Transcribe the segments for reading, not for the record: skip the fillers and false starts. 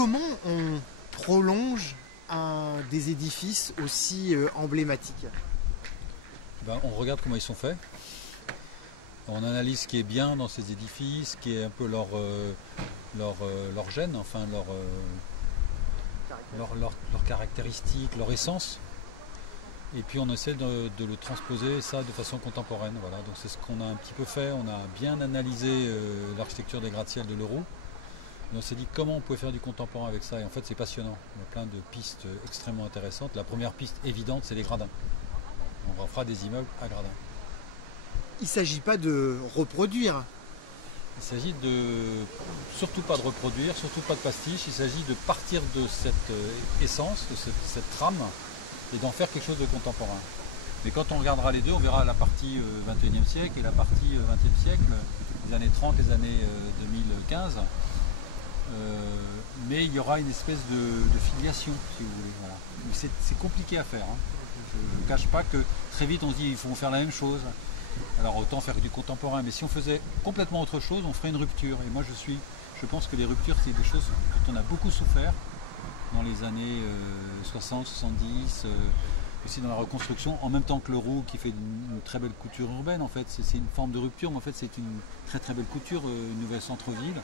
Comment on prolonge des édifices aussi emblématiques? On regarde comment ils sont faits. On analyse ce qui est bien dans ces édifices, ce qui est un peu leur gène, enfin leur caractéristique, leur essence. Et puis on essaie de le transposer ça de façon contemporaine. Voilà. Donc c'est ce qu'on a un petit peu fait. On a bien analysé l'architecture des gratte-ciel de Leroux. Et on s'est dit comment on pouvait faire du contemporain avec ça. Et en fait c'est passionnant. Il y a plein de pistes extrêmement intéressantes. La première piste évidente, c'est les gradins. On refera des immeubles à gradins. Il ne s'agit pas de reproduire. Il s'agit surtout pas de reproduire, surtout pas de pastiche. Il s'agit de partir de cette essence, de cette trame, et d'en faire quelque chose de contemporain. Mais quand on regardera les deux, on verra la partie 21e siècle et la partie 20e siècle, les années 30, les années 2015. Mais il y aura une espèce de filiation, si vous voulez. Voilà. C'est compliqué à faire. Hein. Je ne cache pas que très vite on se dit il faut faire la même chose. Alors autant faire du contemporain, mais si on faisait complètement autre chose, on ferait une rupture. Et moi je pense que les ruptures, c'est des choses dont on a beaucoup souffert dans les années 60, 70, aussi dans la reconstruction, en même temps que Leroux qui fait une très belle couture urbaine. En fait, c'est une forme de rupture, mais en fait c'est une très très belle couture, une nouvelle centre-ville.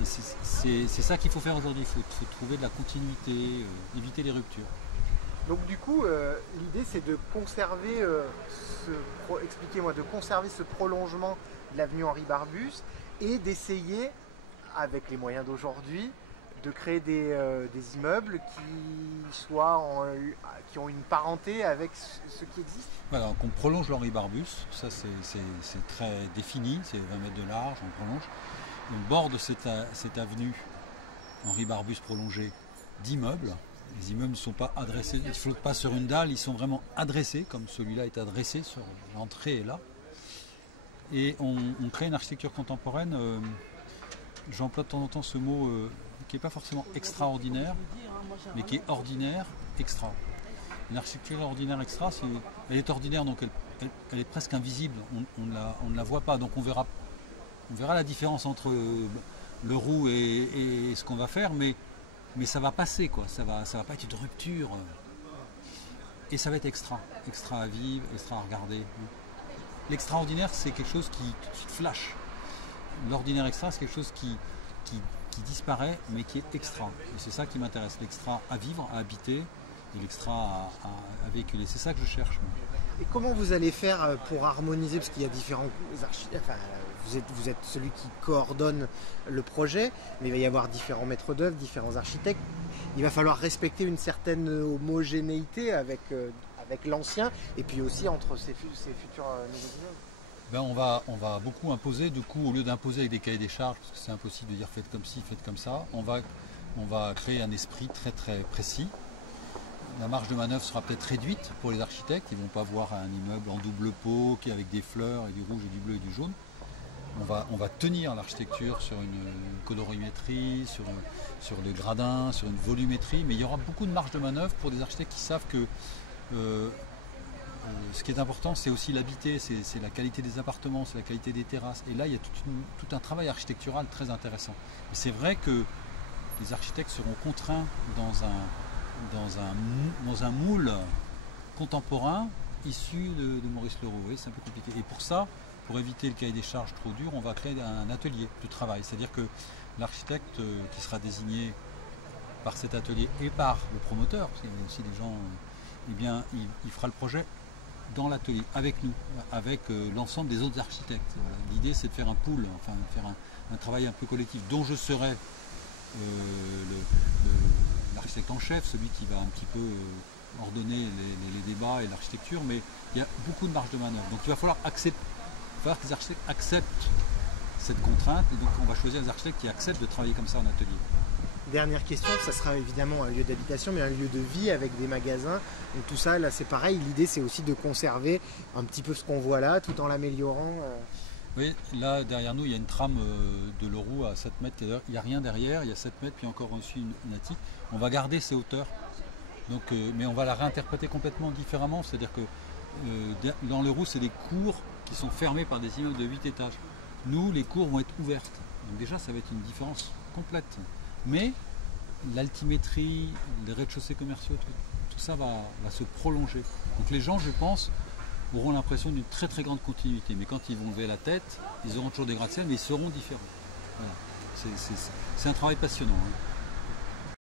Et c'est ça qu'il faut faire aujourd'hui. Il faut trouver de la continuité, éviter les ruptures. Donc du coup, l'idée c'est de conserver, expliquez-moi, de conserver ce prolongement de l'avenue Henri Barbusse et d'essayer, avec les moyens d'aujourd'hui, de créer des immeubles qui ont une parenté avec ce qui existe. Voilà, donc on prolonge l'Henri Barbusse, ça c'est très défini, c'est 20 mètres de large, on prolonge. On borde cette avenue Henri Barbusse prolongée d'immeubles. Les immeubles ne sont pas adressés, ils ne flottent pas sur une dalle, ils sont vraiment adressés, comme celui-là est adressé, sur l'entrée est là. Et on crée une architecture contemporaine, j'emploie de temps en temps ce mot qui n'est pas forcément extraordinaire, mais qui est ordinaire, extra. Une architecture ordinaire, extra, elle est ordinaire, donc elle est presque invisible, on ne la voit pas, donc on verra la différence entre Leroux et ce qu'on va faire, mais ça va passer, quoi. Ça va pas être une rupture. Et ça va être extra à vivre, extra à regarder. L'extraordinaire, c'est quelque chose qui flash. L'ordinaire extra, c'est quelque chose qui disparaît, mais qui est extra. Et c'est ça qui m'intéresse. L'extra à vivre, à habiter, et l'extra à véhiculer. C'est ça que je cherche. Moi. Et comment vous allez faire pour harmoniser, parce qu'il y a différents architectes, enfin, vous êtes celui qui coordonne le projet, mais il va y avoir différents maîtres d'œuvre, différents architectes. Il va falloir respecter une certaine homogénéité avec l'ancien, et puis aussi entre ces futurs nouveaux immeubles. On va beaucoup imposer. Du coup, au lieu d'imposer avec des cahiers des charges, parce que c'est impossible de dire faites comme ci, faites comme ça, on va créer un esprit très très précis. La marge de manœuvre sera peut-être réduite pour les architectes. Ils ne vont pas voir un immeuble en double pot qui est avec des fleurs et du rouge et du bleu et du jaune. On va tenir l'architecture sur une colorimétrie, sur les gradins, sur une volumétrie, mais il y aura beaucoup de marge de manœuvre pour des architectes qui savent que ce qui est important, c'est aussi l'habiter, c'est la qualité des appartements, c'est la qualité des terrasses. Et là, il y a tout un travail architectural très intéressant. Et c'est vrai que les architectes seront contraints dans un moule contemporain issu de Maurice Leroux. C'est un peu compliqué. Et pour ça, pour éviter le cahier des charges trop dur, on va créer un atelier de travail. C'est-à-dire que l'architecte qui sera désigné par cet atelier et par le promoteur, parce qu'il y a aussi des gens, eh bien, il fera le projet dans l'atelier, avec nous, avec l'ensemble des autres architectes. Voilà. L'idée, c'est de faire un pool, enfin de faire un travail un peu collectif, dont je serai l'architecte en chef, celui qui va un petit peu ordonner les débats et l'architecture, mais il y a beaucoup de marge de manœuvre. Donc il va falloir que les architectes acceptent cette contrainte, et donc on va choisir des architectes qui acceptent de travailler comme ça en atelier. Dernière question, ça sera évidemment un lieu d'habitation, mais un lieu de vie avec des magasins. Donc tout ça, là c'est pareil, l'idée c'est aussi de conserver un petit peu ce qu'on voit là, tout en l'améliorant. Oui, là derrière nous il y a une trame de Leroux à 7 mètres, il n'y a rien derrière, il y a 7 mètres puis encore aussi une attique. On va garder ces hauteurs, donc, mais on va la réinterpréter complètement différemment, c'est-à-dire que dans Leroux c'est des cours qui sont fermés par des immeubles de 8 étages. Nous, les cours vont être ouvertes, donc déjà ça va être une différence complète. Mais l'altimétrie, les rez-de-chaussée commerciaux, tout ça va se prolonger. Donc les gens, je pense, auront l'impression d'une très très grande continuité. Mais quand ils vont lever la tête, ils auront toujours des gratte-ciel, mais ils seront différents. Voilà. C'est un travail passionnant. Hein.